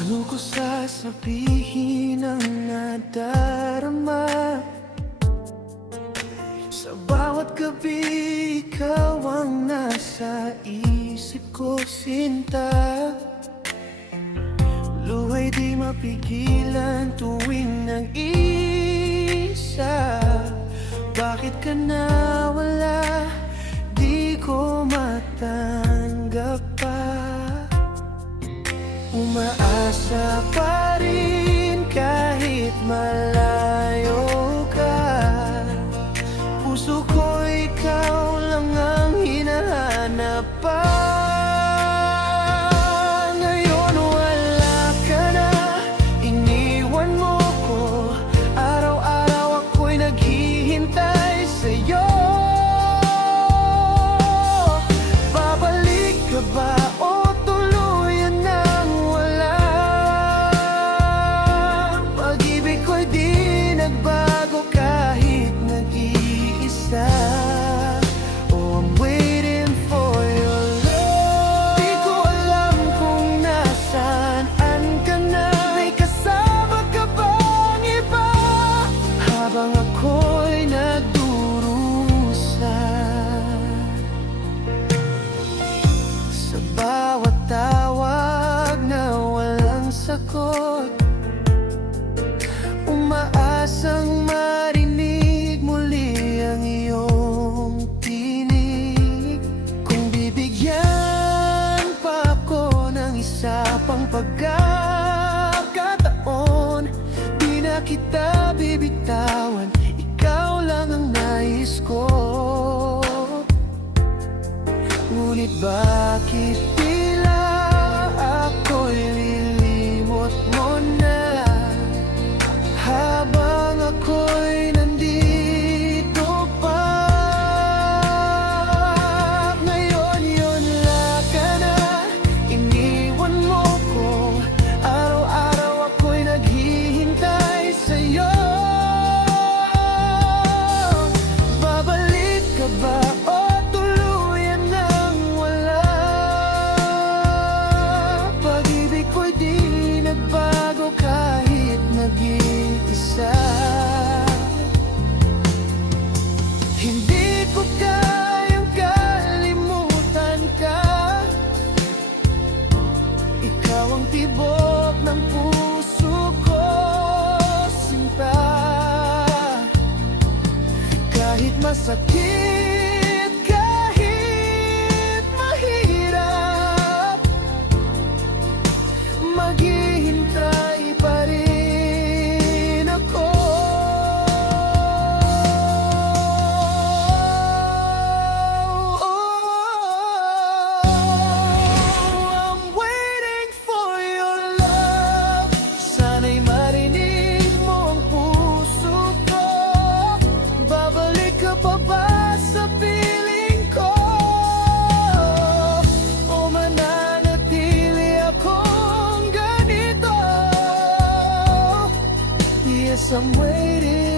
Paano ko sasabihin ang nadarama? Sa bawat gabi, ikaw ang nasa isip ko, sinta. Luha'y di mapigilan tuwing nag-iisa. Bakit ka nawala? Di ko matanggap pa. Umaasa pa rin kahit malayo ka. Puso ko ikaw lang ang hinahanap pa. Ngayon wala ka na, iniwan mo ko. Araw-araw ako'y naghihintay sa'yo. Babalik ka ba o tuluyan nang wala? Pag-ibig ko'y di nagbago kahit nag-iisa. Oh, I'm waiting for your love. Di ko alam kung nasaan ka na. May kasama ka bang iba habang ako'y nagdurusa? Sa bawat tawag na walang sagot, umaasang marinig muli ang iyong tinig. Kung bibigyan pa ako ng isa pang pagkakataon, di na kita bibitawan. Ikaw lang ang nais ko. Ngunit bakit tila ako'y lilimot mo na habang ako'y nandito pa? Ngayon wala ka na, iniwan mo ko. Araw-araw ako'y naghihintay sa'yo. Babalik ka ba o tuluyan nang wala? Pag-ibig ko'y di nagbago kahit nag-iisa. Hindi ko kayang kalimutan ka. Ikaw ang tibok ng puso ko, sinta. Kahit masakit, kahit mahirap, maghihintay pa rin ako. I'm waiting for your love. Sana'y marinig mo ang puso ko. Babalik ka pa ba sa piling ko? O mananatili akong ganito? Yes, I'm waiting.